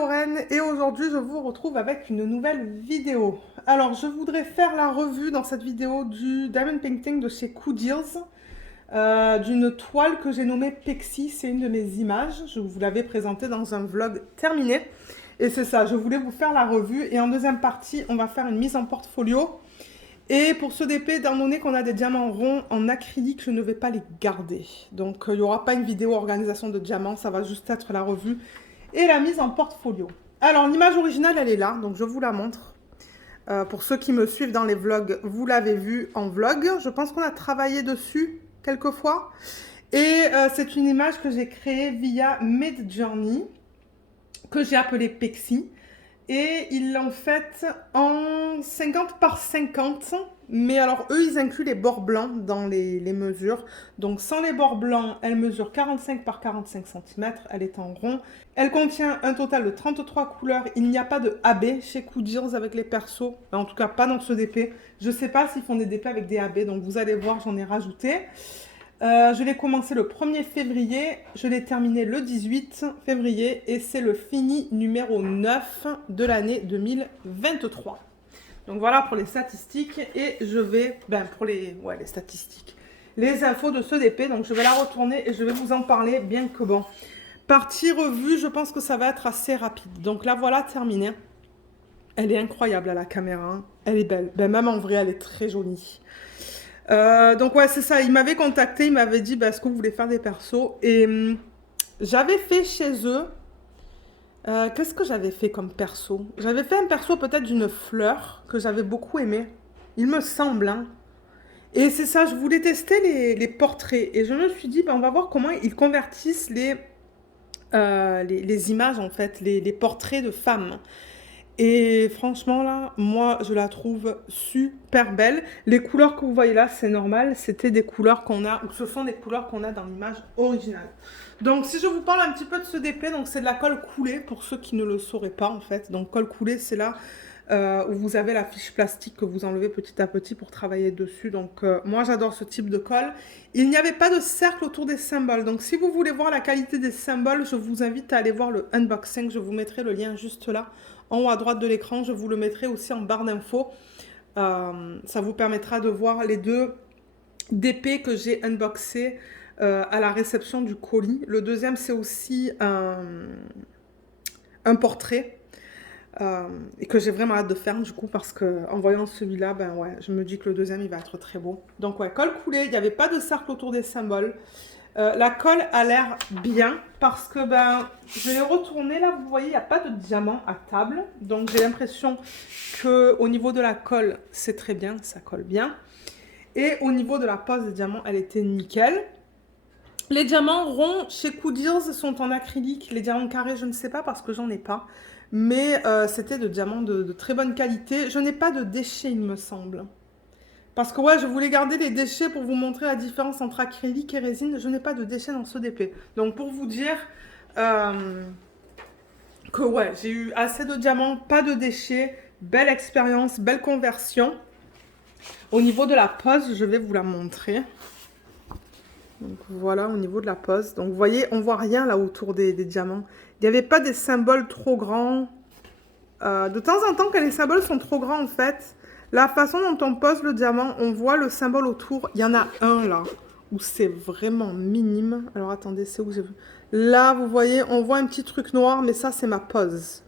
Lorraine et aujourd'hui je vous retrouve avec une nouvelle vidéo. Alors je voudrais faire la revue dans cette vidéo du Diamond Painting de chez Cool Deals, d'une toile que j'ai nommée Pexi, c'est une de mes images, je vous l'avais présentée dans un vlog terminé. Et c'est ça, je voulais vous faire la revue et en deuxième partie on va faire une mise en portfolio. Et pour ce DP, étant donné qu'on a des diamants ronds en acrylique, je ne vais pas les garder. Donc il n'y aura pas une vidéo organisation de diamants, ça va juste être la revue et la mise en portfolio. Alors l'image originale elle est là, donc je vous la montre. Pour ceux qui me suivent dans les vlogs, vous l'avez vu en vlog. Je pense qu'on a travaillé dessus quelques fois. Et c'est une image que j'ai créée via Midjourney, que j'ai appelée Pexi. Et ils l'ont faite en 50 par 50. Mais alors, eux, ils incluent les bords blancs dans les mesures. Donc, sans les bords blancs, elle mesure 45 par 45 cm. Elle est en rond. Elle contient un total de 33 couleurs. Il n'y a pas de AB chez Cool Deals avec les persos. En tout cas, pas dans ce DP. Je ne sais pas s'ils font des DP avec des AB. Donc, vous allez voir, j'en ai rajouté. Je l'ai commencé le 1er février, je l'ai terminé le 18 février et c'est le fini numéro 9 de l'année 2023. Donc voilà pour les statistiques et je vais, pour les statistiques, les infos de ce DP, donc je vais la retourner et je vais vous en parler bien que bon. Partie revue, je pense que ça va être assez rapide. Donc la voilà terminée. Elle est incroyable à la caméra, hein. Elle est belle, même en vrai elle est très jolie. Donc ouais c'est ça, il m'avait contacté, il m'avait dit est-ce que vous voulez faire des persos et j'avais fait chez eux, qu'est-ce que j'avais fait comme perso? J'avais fait un perso peut-être d'une fleur que j'avais beaucoup aimé, il me semble, hein. Et c'est ça, je voulais tester les portraits et je me suis dit on va voir comment ils convertissent les images en fait, les portraits de femmes. Et franchement là, moi je la trouve super belle. Les couleurs que vous voyez là, c'est normal, c'était des couleurs qu'on a, ou ce sont des couleurs qu'on a dans l'image originale. Donc si je vous parle un petit peu de ce DP, donc c'est de la colle coulée pour ceux qui ne le sauraient pas en fait. Donc colle coulée, c'est là où vous avez la fiche plastique que vous enlevez petit à petit pour travailler dessus. Donc moi j'adore ce type de colle. Il n'y avait pas de cercle autour des symboles. Donc si vous voulez voir la qualité des symboles, je vous invite à aller voir le unboxing. Je vous mettrai le lien juste là en haut à droite de l'écran. Je vous le mettrai aussi en barre d'infos. Ça vous permettra de voir les deux DP que j'ai unboxés à la réception du colis. Le deuxième, c'est aussi un portrait. Et que j'ai vraiment hâte de faire du coup parce que en voyant celui-là, je me dis que le deuxième il va être très beau. Donc ouais, colle coulée, il n'y avait pas de cercle autour des symboles. La colle a l'air bien parce que je l'ai retourné là, vous voyez, il n'y a pas de diamant à table. Donc j'ai l'impression que au niveau de la colle, c'est très bien, ça colle bien. Et au niveau de la pose des diamants, elle était nickel. Les diamants ronds chez Cool Deals sont en acrylique. Les diamants carrés, je ne sais pas parce que j'en ai pas. Mais c'était de diamants de très bonne qualité. Je n'ai pas de déchets, il me semble. Parce que ouais, je voulais garder les déchets pour vous montrer la différence entre acrylique et résine. Je n'ai pas de déchets dans ce DP. Donc pour vous dire que ouais, j'ai eu assez de diamants, pas de déchets. Belle expérience, belle conversion. Au niveau de la pose, je vais vous la montrer. Donc voilà, au niveau de la pose. Donc vous voyez, on voit rien là autour des diamants. Il n'y avait pas des symboles trop grands. De temps en temps, quand les symboles sont trop grands, en fait, la façon dont on pose le diamant, on voit le symbole autour. Il y en a un là, où c'est vraiment minime. Alors attendez, c'est où j'ai vu? Là, vous voyez, on voit un petit truc noir, mais ça, c'est ma pose.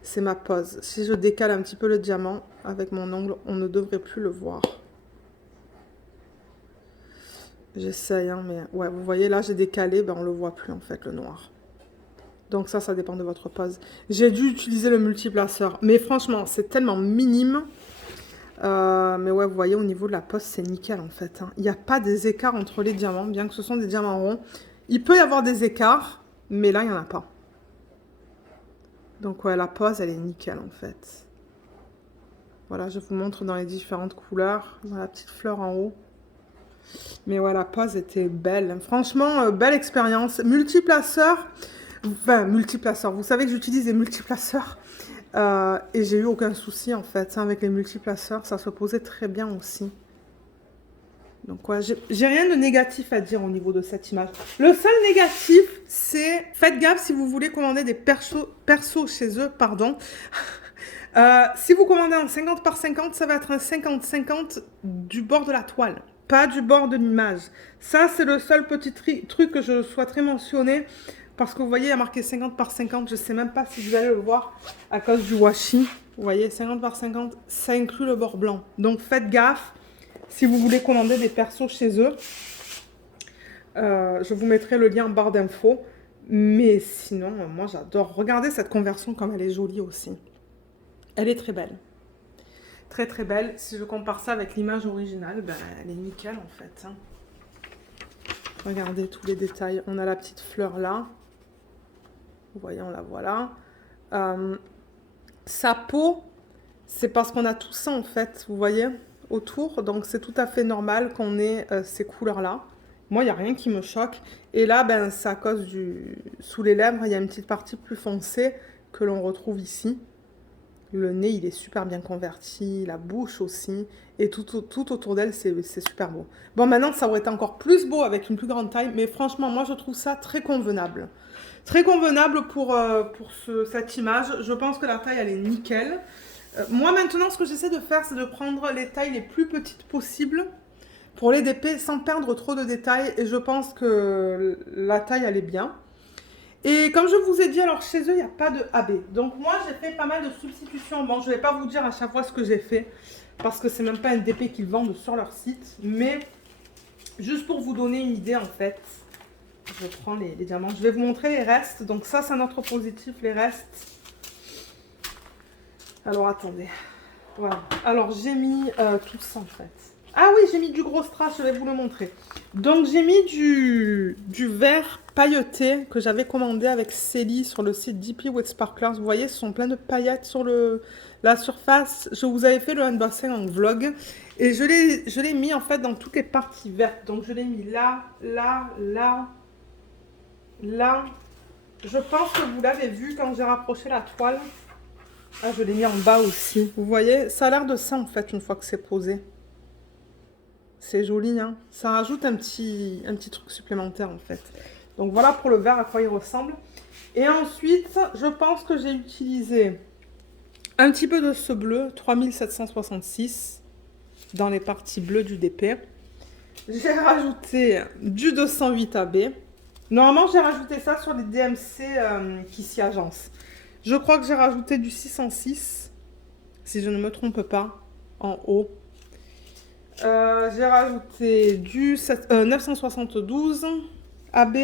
C'est ma pose. Si je décale un petit peu le diamant avec mon ongle, on ne devrait plus le voir. J'essaye, hein, mais ouais, vous voyez, là, j'ai décalé, on le voit plus, en fait, le noir. Donc ça dépend de votre pose. J'ai dû utiliser le multiplaceur. Mais franchement, c'est tellement minime. Mais ouais, vous voyez, au niveau de la pose, c'est nickel, en fait, hein. Il n'y a pas des écarts entre les diamants, bien que ce sont des diamants ronds. Il peut y avoir des écarts, mais là, il n'y en a pas. Donc ouais, la pose, elle est nickel, en fait. Voilà, je vous montre dans les différentes couleurs. Dans la petite fleur en haut. Mais ouais, la pose était belle. Franchement, belle expérience. Multiplaceur. Multiplaceur. Vous savez que j'utilise des multiplaceurs. Et j'ai eu aucun souci, en fait. Avec les multiplaceurs, ça se posait très bien aussi. Donc ouais, j'ai rien de négatif à dire au niveau de cette image. Le seul négatif, c'est faites gaffe si vous voulez commander des persos chez eux, pardon. Si vous commandez un 50 par 50, ça va être un 50-50 du bord de la toile, pas du bord de l'image. Ça, c'est le seul petit truc que je souhaiterais mentionner. Parce que vous voyez, il y a marqué 50 par 50. Je ne sais même pas si vous allez le voir à cause du washi. Vous voyez, 50 par 50, ça inclut le bord blanc. Donc faites gaffe si vous voulez commander des persos chez eux. Je vous mettrai le lien en barre d'infos. Mais sinon, moi j'adore. Regardez cette conversion comme elle est jolie aussi. Elle est très belle. Très très belle. Si je compare ça avec l'image originale, ben, elle est nickel en fait. Hein. Regardez tous les détails. On a la petite fleur là. Vous voyez, on la voit là. Sa peau, c'est parce qu'on a tout ça en fait, vous voyez, autour. Donc c'est tout à fait normal qu'on ait ces couleurs-là. Moi, il n'y a rien qui me choque. Et là, ben, c'est à cause du... Sous les lèvres, il y a une petite partie plus foncée que l'on retrouve ici. Le nez, il est super bien converti, la bouche aussi. Et tout autour d'elle, c'est super beau. Bon, maintenant, ça aurait été encore plus beau avec une plus grande taille. Mais franchement, moi, je trouve ça très convenable. Très convenable pour cette image. Je pense que la taille, elle est nickel. Moi, maintenant, ce que j'essaie de faire, c'est de prendre les tailles les plus petites possibles pour les DP sans perdre trop de détails. Et je pense que la taille, elle est bien. Et comme je vous ai dit, alors chez eux, il n'y a pas de AB. Donc moi, j'ai fait pas mal de substitutions. Bon, je ne vais pas vous dire à chaque fois ce que j'ai fait, parce que c'est même pas un DP qu'ils vendent sur leur site. Mais juste pour vous donner une idée, en fait, je prends les diamants. Je vais vous montrer les restes. Donc ça, c'est notre positif, les restes. Alors, attendez. Voilà. Alors, j'ai mis tout ça, en fait. Ah oui, j'ai mis du gros strass, je vais vous le montrer. Donc, j'ai mis du vert pailleté que j'avais commandé avec Célie sur le site DP with Sparklers. Vous voyez, ce sont plein de paillettes sur la surface. Je vous avais fait le unboxing en vlog. Et je l'ai mis, en fait, dans toutes les parties vertes. Donc, je l'ai mis là, là, là, là. Je pense que vous l'avez vu quand j'ai rapproché la toile. Ah, je l'ai mis en bas aussi. Vous voyez, ça a l'air de ça, en fait, une fois que c'est posé. C'est joli, hein. Ça rajoute un petit truc supplémentaire, en fait. Donc, voilà pour le vert, à quoi il ressemble. Et ensuite, je pense que j'ai utilisé un petit peu de ce bleu, 3766, dans les parties bleues du DP. J'ai rajouté du 208 AB. Normalement, j'ai rajouté ça sur les DMC qui s'y agencent. Je crois que j'ai rajouté du 606, si je ne me trompe pas, en haut. J'ai rajouté du 972 AB.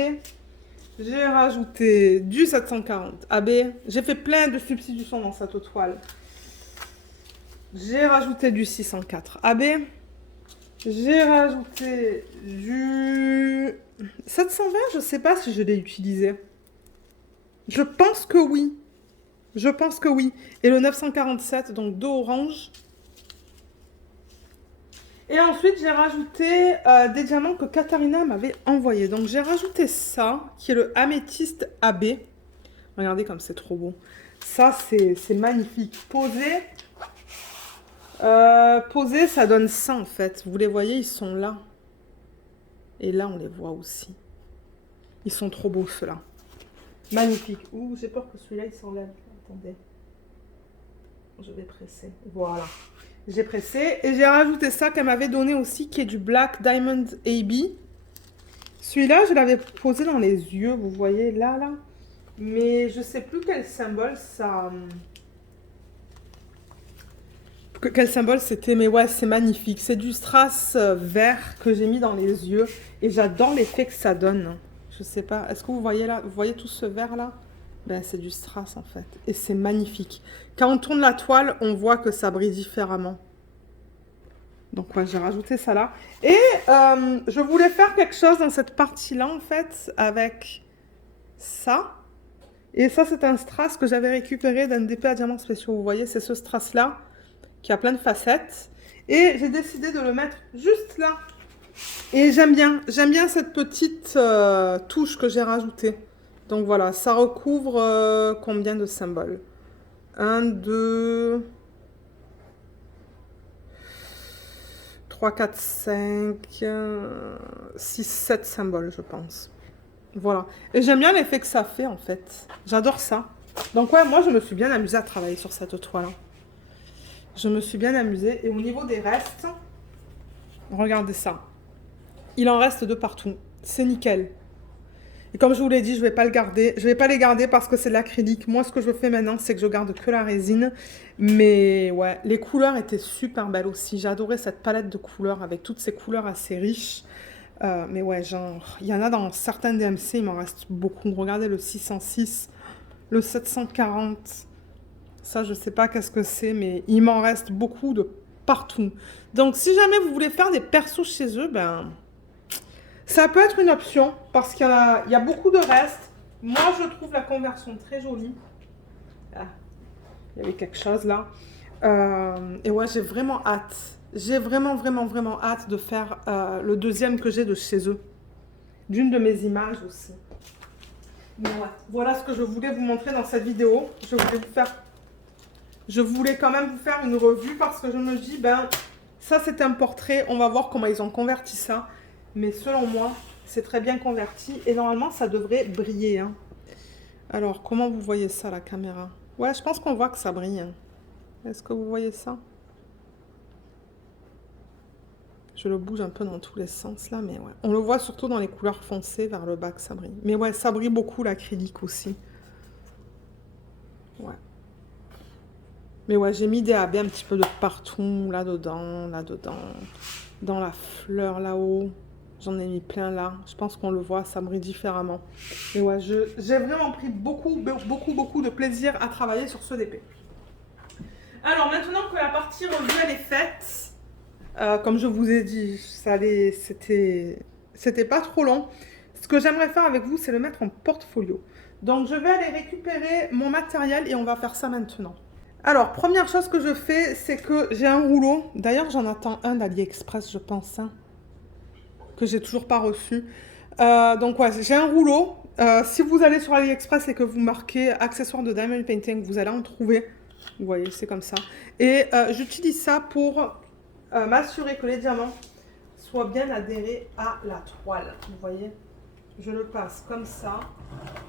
J'ai rajouté du 740 AB. J'ai fait plein de substitutions dans cette toile. J'ai rajouté du 604 AB. J'ai rajouté du 720. Je ne sais pas si je l'ai utilisé. Je pense que oui. Je pense que oui. Et le 947, donc deux oranges. Et ensuite, j'ai rajouté des diamants que Katharina m'avait envoyés. Donc, j'ai rajouté ça, qui est le améthyste AB. Regardez comme c'est trop beau. Ça, c'est magnifique. Posé, ça donne ça, en fait. Vous les voyez, ils sont là. Et là, on les voit aussi. Ils sont trop beaux, ceux-là. Magnifique. Ouh, j'ai peur que celui-là, il s'enlève. Attendez. Je vais presser. Voilà. J'ai pressé et j'ai rajouté ça qu'elle m'avait donné aussi, qui est du Black Diamond AB. Celui-là, je l'avais posé dans les yeux, vous voyez, là. Mais je sais plus quel symbole ça... Quel symbole c'était, mais ouais, c'est magnifique. C'est du strass vert que j'ai mis dans les yeux et j'adore l'effet que ça donne. Je sais pas, est-ce que vous voyez là, vous voyez tout ce vert là? Ben, c'est du strass en fait. Et c'est magnifique. Quand on tourne la toile, on voit que ça brille différemment. Donc ouais, j'ai rajouté ça là. Et je voulais faire quelque chose dans cette partie-là en fait, avec ça. Et ça, c'est un strass que j'avais récupéré d'un DP à diamants spéciaux. Vous voyez, c'est ce strass-là qui a plein de facettes. Et j'ai décidé de le mettre juste là. Et j'aime bien cette petite touche que j'ai rajoutée. Donc voilà, ça recouvre combien de symboles? 1, 2, 3, 4, 5, 6, 7 symboles, je pense. Voilà. Et j'aime bien l'effet que ça fait, en fait. J'adore ça. Donc ouais, moi, je me suis bien amusée à travailler sur cette toile. Je me suis bien amusée. Et au niveau des restes, regardez ça. Il en reste de partout. C'est nickel. Et comme je vous l'ai dit, je vais pas le garder. Je vais pas les garder parce que c'est de l'acrylique. Moi, ce que je fais maintenant, c'est que je garde que la résine. Mais ouais, les couleurs étaient super belles aussi. J'ai adoré cette palette de couleurs avec toutes ces couleurs assez riches. Mais ouais, genre, il y en a dans certains DMC, il m'en reste beaucoup. Regardez le 606, le 740. Ça, je sais pas qu'est-ce que c'est, mais il m'en reste beaucoup de partout. Donc, si jamais vous voulez faire des persos chez eux, ben... ça peut être une option parce il y a beaucoup de restes. Moi, je trouve la conversion très jolie. Ah, il y avait quelque chose là. Et ouais, j'ai vraiment hâte. J'ai vraiment, vraiment, vraiment hâte de faire le deuxième que j'ai de chez eux. D'une de mes images aussi. Mais ouais, voilà ce que je voulais vous montrer dans cette vidéo. Je voulais quand même vous faire une revue parce que je me dis, ben, ça c'est un portrait. On va voir comment ils ont converti ça. Mais selon moi, c'est très bien converti. Et normalement, ça devrait briller. Hein. Alors, comment vous voyez ça, la caméra? Ouais, je pense qu'on voit que ça brille. Hein. Est-ce que vous voyez ça? Je le bouge un peu dans tous les sens, là, mais ouais. On le voit surtout dans les couleurs foncées vers le bas que ça brille. Mais ouais, ça brille beaucoup, l'acrylique aussi. Ouais. Mais ouais, j'ai mis des AB un petit peu de partout, là-dedans, dans la fleur là-haut. J'en ai mis plein là. Je pense qu'on le voit, ça brille différemment. Et ouais, j'ai vraiment pris beaucoup de plaisir à travailler sur ce DP. Alors maintenant que la partie revue elle est faite, comme je vous ai dit, c'était pas trop long. Ce que j'aimerais faire avec vous, c'est le mettre en portfolio. Donc je vais aller récupérer mon matériel et on va faire ça maintenant. Alors, première chose que je fais, c'est que j'ai un rouleau. D'ailleurs, j'en attends un d'AliExpress, je pense, hein, que j'ai toujours pas reçu. Donc, ouais, j'ai un rouleau. Si vous allez sur AliExpress et que vous marquez accessoires de Diamond Painting, vous allez en trouver. Vous voyez, c'est comme ça. Et j'utilise ça pour m'assurer que les diamants soient bien adhérés à la toile. Vous voyez, je le passe comme ça.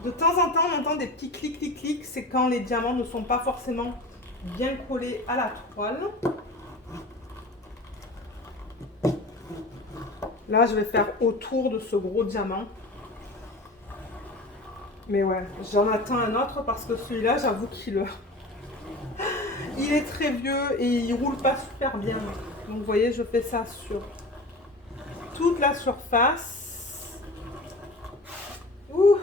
De temps en temps, on entend des petits clics, clics, clics. C'est quand les diamants ne sont pas forcément bien collé à la toile. Là, je vais faire autour de ce gros diamant. Mais ouais, j'en attends un autre parce que celui-là, j'avoue qu'il il est très vieux et il roule pas super bien. Donc, vous voyez, je fais ça sur toute la surface. Ouh.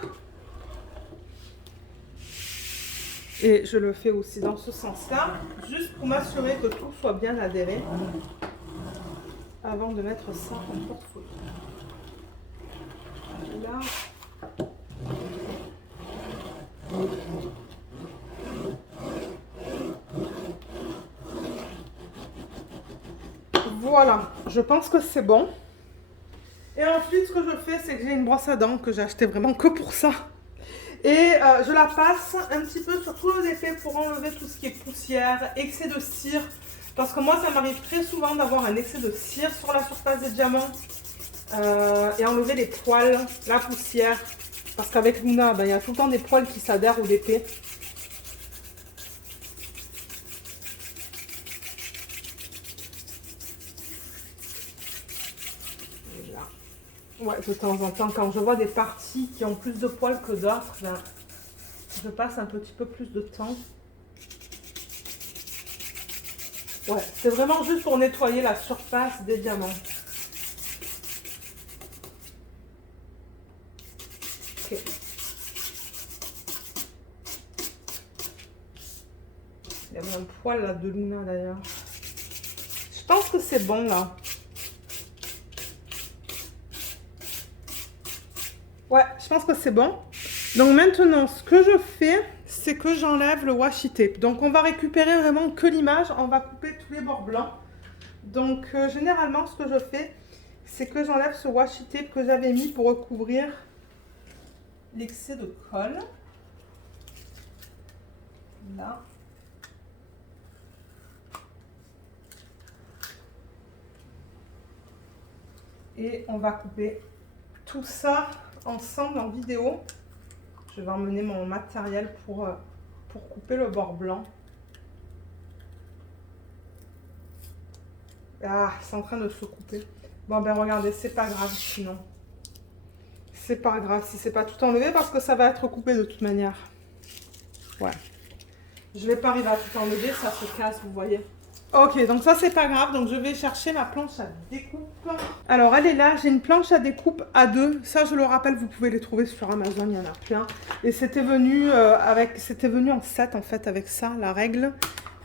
Et je le fais aussi dans ce sens-là, juste pour m'assurer que tout soit bien adhéré avant de mettre ça en portfolio. Là. Voilà, je pense que c'est bon. Et ensuite, ce que je fais, c'est que j'ai une brosse à dents que j'ai acheté vraiment que pour ça. Et je la passe un petit peu sur tout le DP pour enlever tout ce qui est poussière, excès de cire. Parce que moi, ça m'arrive très souvent d'avoir un excès de cire sur la surface des diamants. Et enlever les poils, la poussière. Parce qu'avec Luna, ben, il y a tout le temps des poils qui s'adhèrent au DP. Ouais, de temps en temps, quand je vois des parties qui ont plus de poils que d'autres, ben, je passe un petit peu plus de temps. Ouais, c'est vraiment juste pour nettoyer la surface des diamants. Ok. Il y avait un poil là de Luna d'ailleurs. Je pense que c'est bon là. Ouais, je pense que c'est bon. Donc maintenant, ce que je fais, c'est que j'enlève le washi tape. Donc on va récupérer vraiment que l'image, on va couper tous les bords blancs. Donc généralement, ce que je fais, c'est que j'enlève ce washi tape que j'avais mis pour recouvrir l'excès de colle. Là. Et on va couper tout ça ensemble en vidéo. Je vais emmener mon matériel pour couper le bord blanc. Ah, c'est en train de se couper. Bon, ben regardez, c'est pas grave sinon. C'est pas grave si c'est pas tout enlevé parce que ça va être coupé de toute manière. Ouais. Je vais pas arriver à tout enlever, ça se casse, vous voyez. Ok, donc ça c'est pas grave, donc je vais chercher ma planche à découpe. Alors elle est là, j'ai une planche à découpe A2, ça je le rappelle, vous pouvez les trouver sur Amazon, il y en a plein. Et c'était venu en set en fait avec ça, la règle,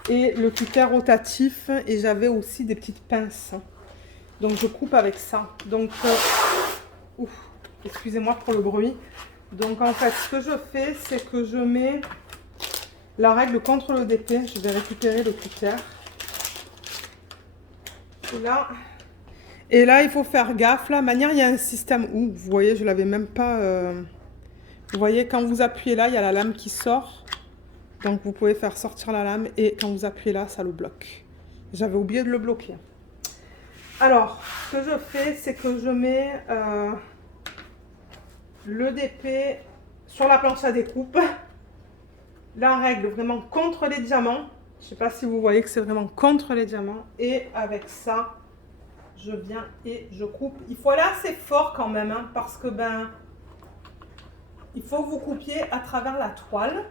et le cutter rotatif, et j'avais aussi des petites pinces. Donc je coupe avec ça. Donc, excusez-moi pour le bruit. Donc en fait, ce que je fais, c'est que je mets la règle contre le DP, je vais récupérer le cutter. Et là, il faut faire gaffe. La manière, il y a un système où, vous voyez, je ne l'avais même pas... Vous voyez, quand vous appuyez là, il y a la lame qui sort. Donc, vous pouvez faire sortir la lame. Et quand vous appuyez là, ça le bloque. J'avais oublié de le bloquer. Alors, ce que je fais, c'est que je mets le DP sur la planche à découpe. La règle vraiment contre les diamants. Je ne sais pas si vous voyez que c'est vraiment contre les diamants. Et avec ça, je viens et je coupe. Il faut aller assez fort quand même, hein, parce que ben, il faut que vous coupiez à travers la toile.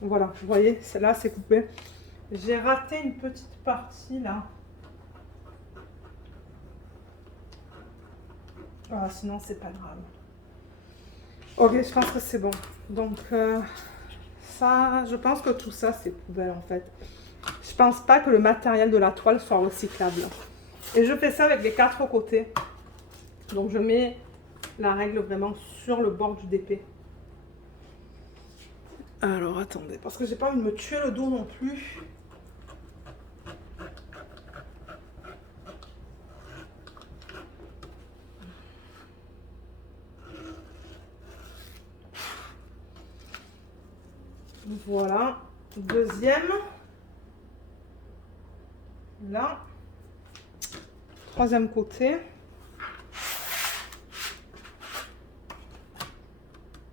Voilà, vous voyez, là c'est coupé. J'ai raté une petite partie là. Ah, sinon c'est pas grave. Ok, je pense que c'est bon. Donc ça, je pense que tout ça c'est poubelle en fait. Je pense pas que le matériel de la toile soit recyclable. Et je fais ça avec les 4 côtés. Donc je mets la règle vraiment sur le bord du DP. Alors attendez, parce que j'ai pas envie de me tuer le dos non plus. Voilà, deuxième, là, troisième côté,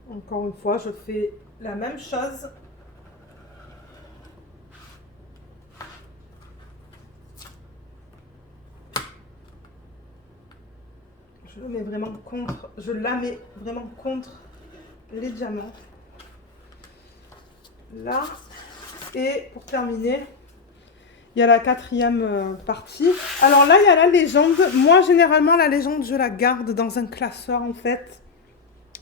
encore une fois je fais la même chose, je le mets vraiment contre, je la mets vraiment contre les diamants. Là, et pour terminer, il y a la 4e partie. Alors là, il y a la légende. Moi, généralement, la légende, je la garde dans un classeur, en fait.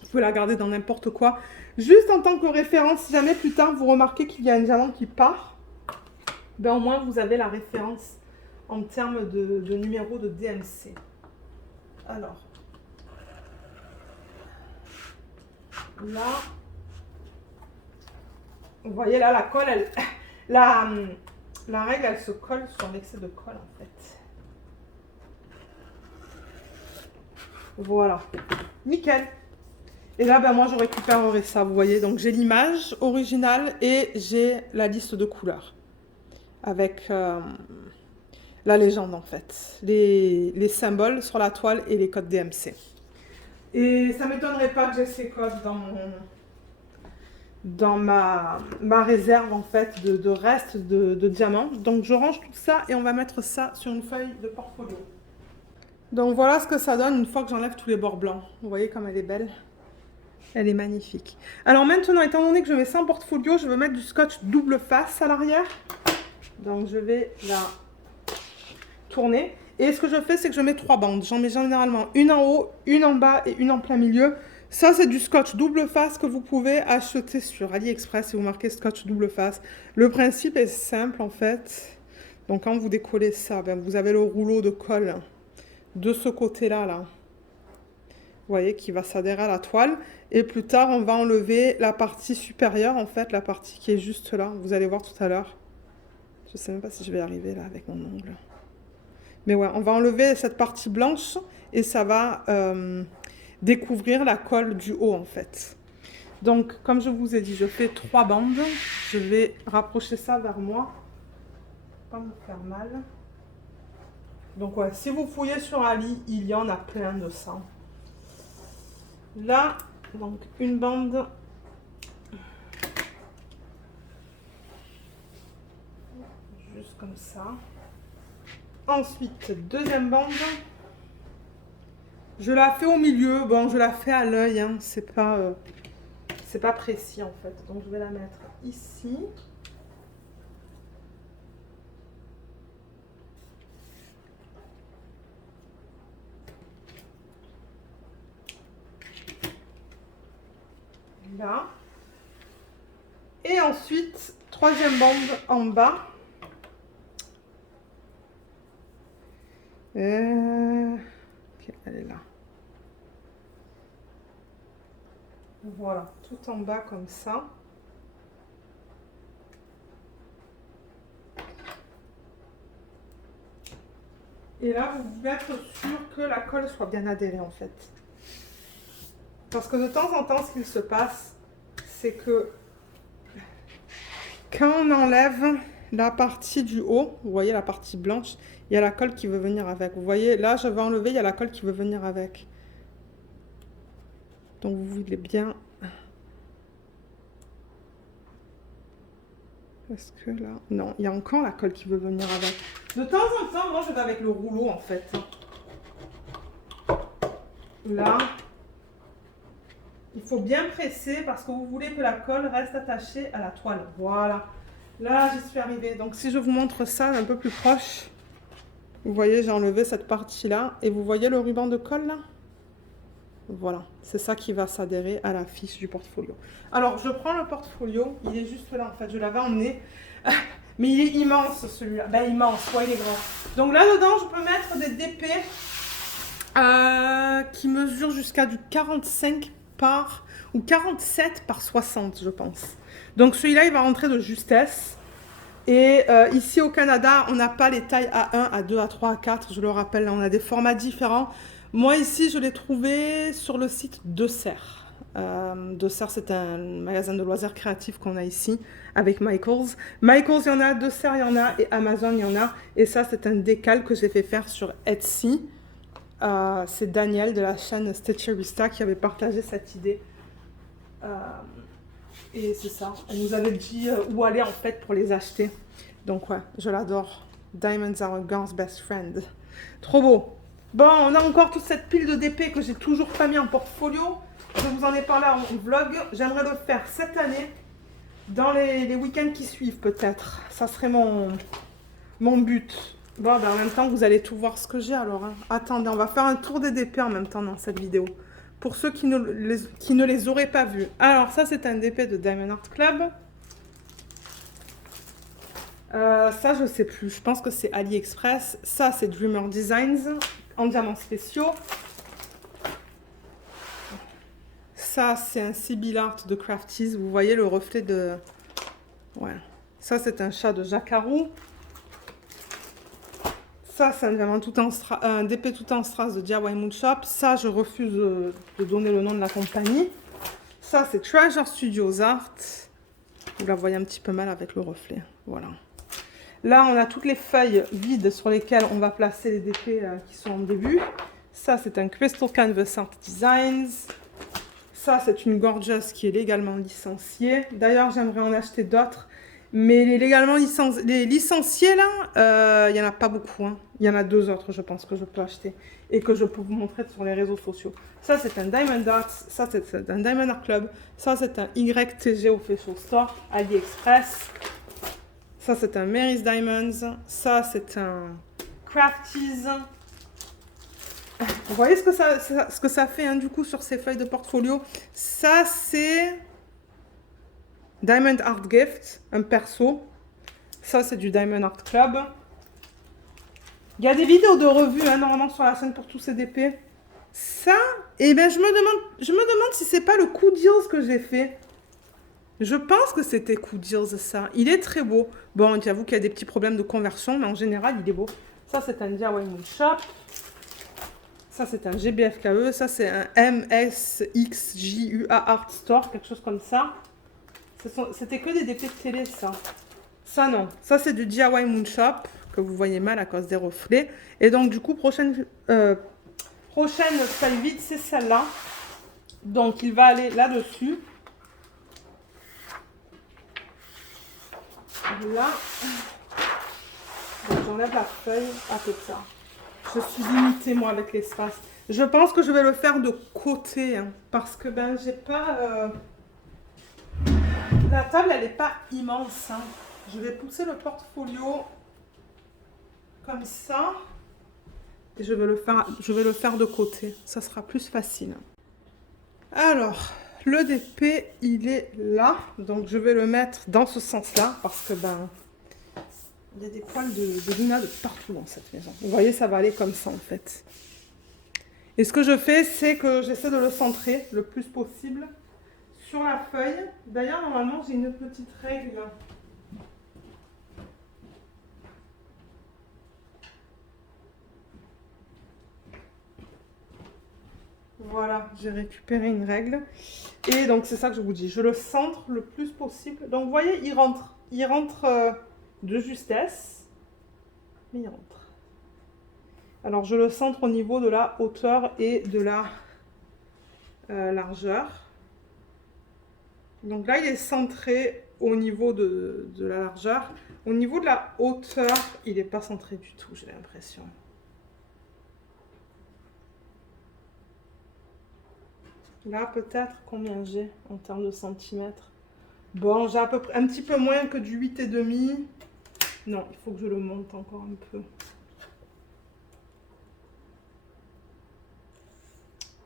Vous pouvez la garder dans n'importe quoi. Juste en tant que référence, si jamais plus tard, vous remarquez qu'il y a un diamant qui part, ben au moins, vous avez la référence en termes de numéro de DMC. Alors, là... Vous voyez là, la colle, la règle, elle se colle sur l'excès de colle en fait. Voilà, nickel. Et là, ben, moi, je récupérerai ça, vous voyez. Donc, j'ai l'image originale et j'ai la liste de couleurs avec la légende en fait. Les symboles sur la toile et les codes DMC. Et ça ne m'étonnerait pas que j'ai ces codes dans ma réserve en fait de restes de diamants. Donc je range tout ça et on va mettre ça sur une feuille de portfolio. Donc voilà ce que ça donne une fois que j'enlève tous les bords blancs. Vous voyez comme elle est belle. Elle est magnifique. Alors maintenant, étant donné que je mets ça en portfolio, je vais mettre du scotch double face à l'arrière. Donc je vais la tourner. Et ce que je fais, c'est que je mets 3 bandes. J'en mets généralement une en haut, une en bas et une en plein milieu. Ça, c'est du scotch double face que vous pouvez acheter sur AliExpress si vous marquez scotch double face. Le principe est simple en fait. Donc quand vous décollez ça, ben, vous avez le rouleau de colle de ce côté-là, là. Vous voyez, qui va s'adhérer à la toile. Et plus tard, on va enlever la partie supérieure, en fait, la partie qui est juste là. Vous allez voir tout à l'heure. Je ne sais même pas si je vais arriver là avec mon ongle. Mais ouais, on va enlever cette partie blanche et ça va... découvrir la colle du haut en fait. Donc, comme je vous ai dit, je fais 3 bandes. Je vais rapprocher ça vers moi. Pas me faire mal. Donc, ouais, si vous fouillez sur Ali, il y en a plein de ça. Là, donc, une bande. Juste comme ça. Ensuite, deuxième bande. Je la fais au milieu. Bon, je la fais à l'œil, hein. C'est pas précis en fait. Donc, je vais la mettre ici. Là. Et ensuite, troisième bande en bas. Ok, elle est là. Voilà, tout en bas comme ça. Et là, vous pouvez être sûr que la colle soit bien adhérée en fait. Parce que de temps en temps, ce qu'il se passe, c'est que quand on enlève la partie du haut, vous voyez la partie blanche, il y a la colle qui veut venir avec. Vous voyez, là, je vais enlever, il y a la colle qui veut venir avec. Donc, vous voulez bien... Est-ce que là... Non, il y a encore la colle qui veut venir avec. De temps en temps, moi, je vais avec le rouleau, en fait. Là. Il faut bien presser parce que vous voulez que la colle reste attachée à la toile. Voilà. Là, j'y suis arrivée. Donc, si je vous montre ça un peu plus proche, vous voyez, j'ai enlevé cette partie-là. Et vous voyez le ruban de colle, là? Voilà. C'est ça qui va s'adhérer à la fiche du portfolio. Alors, je prends le portfolio. Il est juste là, en fait. Je l'avais emmené. Mais il est immense, celui-là. Ben, immense. Ouais, il est grand. Donc, là-dedans, je peux mettre des DP qui mesurent jusqu'à du 45 ou 47 par 60, je pense. Donc celui-là, il va rentrer de justesse. Et ici au Canada, on n'a pas les tailles A1, A2, A3, A4. Je le rappelle, là, on a des formats différents. Moi, ici, je l'ai trouvé sur le site Desserts. Desserts, c'est un magasin de loisirs créatifs qu'on a ici avec Michaels. Michaels, il y en a, Desserts, il y en a, et Amazon, il y en a. Et ça, c'est un décal que j'ai fait faire sur Etsy. C'est Daniel de la chaîne Stitcherista qui avait partagé cette idée. Et c'est ça. Elle nous avait dit où aller en fait pour les acheter. Donc ouais, je l'adore. Diamonds are a girl's best friend. Trop beau. Bon, on a encore toute cette pile de DP que j'ai toujours pas mis en portfolio. Je vous en ai parlé en vlog. J'aimerais le faire cette année. Dans les week-ends qui suivent peut-être. Ça serait mon but. Bon, ben en même temps, vous allez tout voir ce que j'ai alors. Hein. Attendez, on va faire un tour des DP en même temps dans cette vidéo. Pour ceux qui ne les auraient pas vus. Alors, ça, c'est un DP de Diamond Art Club. Ça, je ne sais plus. Je pense que c'est AliExpress. Ça, c'est Dreamer Designs en diamants spéciaux. Ça, c'est un Sibyl Art de Crafties. Vous voyez le reflet de... Ouais. Ça, c'est un chat de Jacquarou. Ça, c'est un DP tout en strass de DIY Moon Shop. Ça, je refuse de donner le nom de la compagnie. Ça, c'est Treasure Studios Art. Vous la voyez un petit peu mal avec le reflet. Voilà. Là, on a toutes les feuilles vides sur lesquelles on va placer les DP qui sont en début. Ça, c'est un Crystal Canvas Art Designs. Ça, c'est une Gorgeous qui est légalement licenciée. D'ailleurs, j'aimerais en acheter d'autres. Mais les licenciés, là, il n'y en a pas beaucoup. Hein. Il y en a 2 autres, je pense, que je peux acheter. Et que je peux vous montrer sur les réseaux sociaux. Ça, c'est un Diamond Art. Ça, c'est un Diamond Art Club. Ça, c'est un YTG Official Store, AliExpress. Ça, c'est un Mary's Diamonds. Ça, c'est un Crafties. Vous voyez ce que ça fait, hein, du coup, sur ces feuilles de portfolio. Ça, c'est... Diamond Art Gift, un perso. Ça, c'est du Diamond Art Club. Il y a des vidéos de revue, hein, normalement, sur la chaîne pour tous ces DP. Ça, eh bien, je me demande si c'est pas le coup deals que j'ai fait. Je pense que c'était coup deals, ça. Il est très beau. Bon, j'avoue qu'il y a des petits problèmes de conversion, mais en général, il est beau. Ça, c'est un DIY Moon Shop. Ça, c'est un GBFKE. Ça, c'est un MSXJUA Art Store, quelque chose comme ça. C'était que des DP de télé, ça. Ça, non. Ça, c'est du DIY Moonshop, que vous voyez mal à cause des reflets. Et donc, du coup, prochaine feuille vide, c'est celle-là. Donc, il va aller là-dessus. Là. Donc, j'enlève la feuille à peu près. Je suis limitée, moi, avec l'espace. Je pense que je vais le faire de côté, hein, parce que, ben, j'ai pas... La table, elle n'est pas immense, hein. Je vais pousser le portfolio comme ça. Et je vais le faire de côté. Ça sera plus facile. Alors, le DP, il est là. Donc, je vais le mettre dans ce sens-là. Parce que, ben, il y a des poils de Luna de partout dans cette maison. Vous voyez, ça va aller comme ça, en fait. Et ce que je fais, c'est que j'essaie de le centrer le plus possible sur la feuille. D'ailleurs, normalement, j'ai une petite règle. Voilà, j'ai récupéré une règle. Et donc, c'est ça que je vous dis. Je le centre le plus possible. Donc, vous voyez, il rentre. Il rentre de justesse. Mais il rentre. Alors, je le centre au niveau de la hauteur et de la largeur. Donc là, il est centré au niveau de la largeur. Au niveau de la hauteur, il n'est pas centré du tout, j'ai l'impression. Là, peut-être, combien j'ai en termes de centimètres? Bon, j'ai à peu près un petit peu moins que du 8,5. Non, il faut que je le monte encore un peu.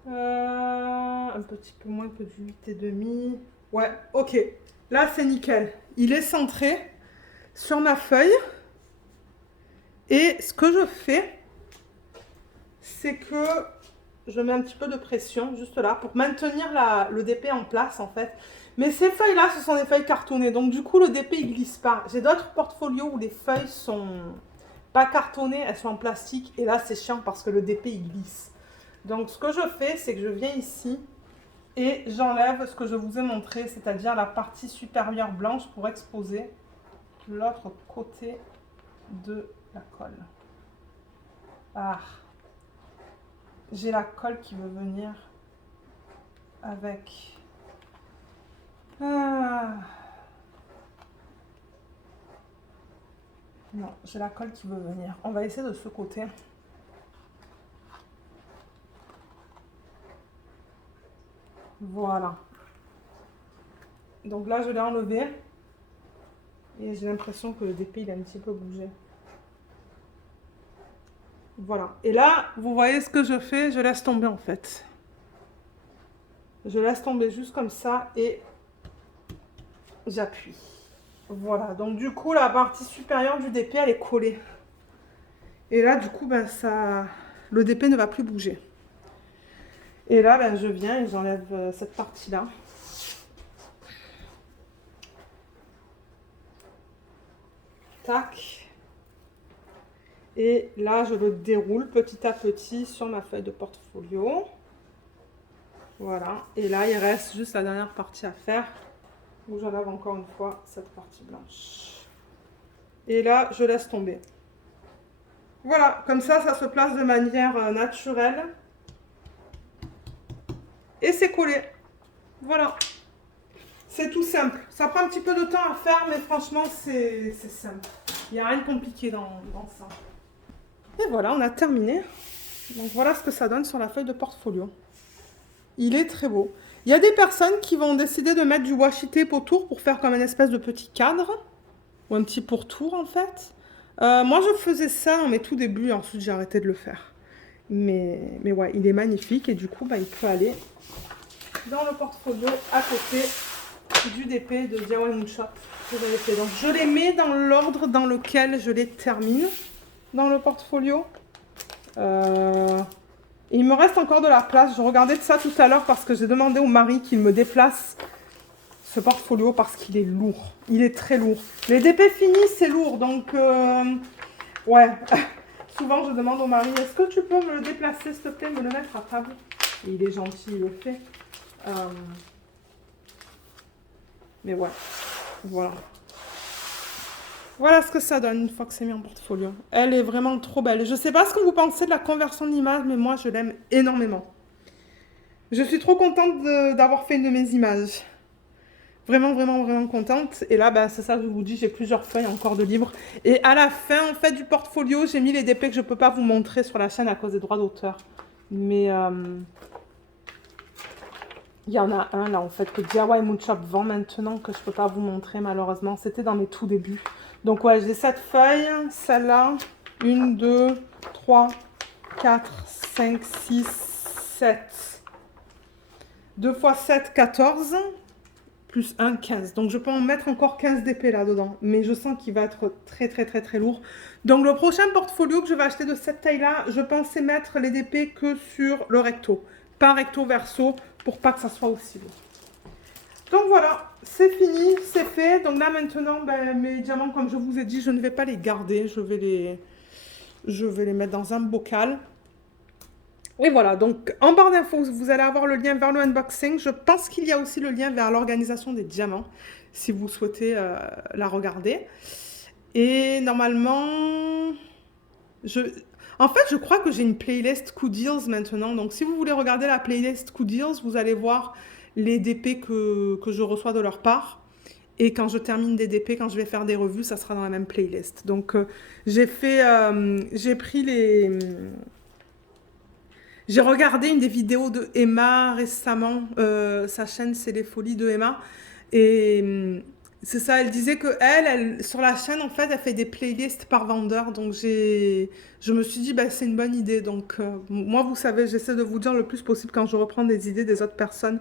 Un petit peu moins que du 8,5. Ouais, ok. Là, c'est nickel. Il est centré sur ma feuille. Et ce que je fais, c'est que je mets un petit peu de pression juste là pour maintenir le DP en place en fait. Mais ces feuilles-là, ce sont des feuilles cartonnées. Donc du coup, le DP, il glisse pas. J'ai d'autres portfolios où les feuilles sont pas cartonnées, elles sont en plastique. Et là, c'est chiant parce que le DP, il glisse. Donc ce que je fais, c'est que je viens ici et j'enlève ce que je vous ai montré, c'est-à-dire la partie supérieure blanche pour exposer l'autre côté de la colle. Ah, j'ai la colle qui veut venir avec. Ah. Non, j'ai la colle qui veut venir. On va essayer de ce côté. Voilà. Donc là, je l'ai enlevé. Et j'ai l'impression que le DP, il a un petit peu bougé. Voilà. Et là, vous voyez ce que je fais? Je laisse tomber en fait. Je laisse tomber juste comme ça et j'appuie. Voilà. Donc du coup, la partie supérieure du DP, elle est collée. Et là, du coup, ben, le DP ne va plus bouger. Et là, ben, je viens et j'enlève cette partie-là. Tac. Et là, je le déroule petit à petit sur ma feuille de portfolio. Voilà. Et là, il reste juste la dernière partie à faire, où j'enlève encore une fois cette partie blanche. Et là, je laisse tomber. Voilà, comme ça se place de manière naturelle. Et c'est collé. Voilà. C'est tout simple. Ça prend un petit peu de temps à faire, mais franchement, c'est simple. Il n'y a rien de compliqué dans ça. Et voilà, on a terminé. Donc voilà ce que ça donne sur la feuille de portfolio. Il est très beau. Il y a des personnes qui vont décider de mettre du washi tape autour pour faire comme une espèce de petit cadre. Ou un petit pourtour en fait. Moi je faisais ça dans mes tout débuts, ensuite j'ai arrêté de le faire. Mais ouais, il est magnifique et du coup bah, il peut aller dans le portfolio à côté du DP de DIY Moonshop que j'avais fait. Donc je les mets dans l'ordre dans lequel je les termine dans le portfolio. Et il me reste encore de la place. Je regardais de ça tout à l'heure parce que j'ai demandé au mari qu'il me déplace ce portfolio parce qu'il est lourd. Il est très lourd. Les DP finis, c'est lourd. Donc, ouais, Souvent, je demande au mari, est-ce que tu peux me le déplacer, s'il te plaît, me le mettre à table? Et il est gentil, il le fait. Mais ouais, voilà. Voilà ce que ça donne une fois que c'est mis en portfolio. Elle est vraiment trop belle. Je sais pas ce que vous pensez de la conversion d'image, mais moi, je l'aime énormément. Je suis trop contente d'avoir fait une de mes images. Vraiment, vraiment, vraiment contente. Et là, ben, c'est ça que je vous dis, j'ai plusieurs feuilles encore de livres. Et à la fin, en fait, du portfolio, j'ai mis les DP que je peux pas vous montrer sur la chaîne à cause des droits d'auteur. Mais il y en a un là, en fait, que DIY Moonshop vend maintenant, que je peux pas vous montrer, malheureusement. C'était dans mes tout débuts. Donc, ouais, j'ai cette feuille, celle-là. 1, 2, 3, 4, 5, 6, 7. 2 x 7, 14. Plus 1, 15. Donc, je peux en mettre encore 15 DP là-dedans. Mais je sens qu'il va être très, très, très, très lourd. Donc, le prochain portfolio que je vais acheter de cette taille-là, je pensais mettre les DP que sur le recto. Pas recto verso, pour pas que ça soit aussi lourd. Donc, voilà. C'est fini, c'est fait. Donc là, maintenant, ben, mes diamants, comme je vous ai dit, je ne vais pas les garder. Je vais les mettre dans un bocal. Et voilà, donc en barre d'infos, vous allez avoir le lien vers le unboxing. Je pense qu'il y a aussi le lien vers l'organisation des diamants, si vous souhaitez la regarder. Et normalement, en fait, je crois que j'ai une playlist Cool Deals maintenant. Donc si vous voulez regarder la playlist Cool Deals, vous allez voir les DP que je reçois de leur part. Et quand je termine des DP, quand je vais faire des revues, ça sera dans la même playlist. Donc j'ai pris les... J'ai regardé une des vidéos de Emma récemment. Sa chaîne, c'est les folies de Emma. Et c'est ça, elle disait que elle, sur la chaîne, en fait, elle fait des playlists par vendeur. Donc, je me suis dit, bah, c'est une bonne idée. Donc, moi, vous savez, j'essaie de vous dire le plus possible quand je reprends des idées des autres personnes.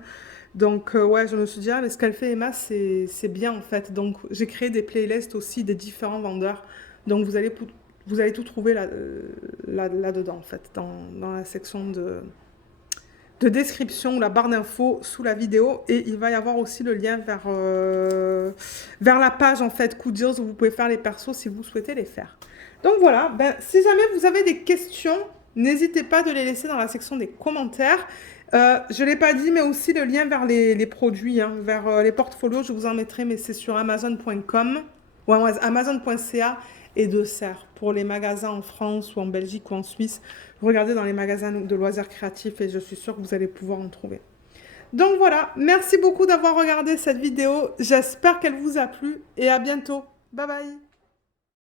Donc, ouais, je me suis dit, ah, mais ce qu'elle fait, Emma, c'est bien, en fait. Donc, j'ai créé des playlists aussi des différents vendeurs. Donc, vous allez tout trouver là-dedans, en fait, dans la section de description ou la barre d'infos sous la vidéo. Et il va y avoir aussi le lien vers la page, en fait, Cool Deals, où vous pouvez faire les persos si vous souhaitez les faire. Donc voilà, ben, si jamais vous avez des questions, n'hésitez pas de les laisser dans la section des commentaires. Je ne l'ai pas dit, mais aussi le lien vers les produits, hein, vers les portfolios, je vous en mettrai, mais c'est sur amazon.com ou amazon.ca et de Serres pour les magasins en France ou en Belgique ou en Suisse. Regardez dans les magasins de loisirs créatifs et je suis sûre que vous allez pouvoir en trouver. Donc voilà, merci beaucoup d'avoir regardé cette vidéo. J'espère qu'elle vous a plu et à bientôt. Bye bye.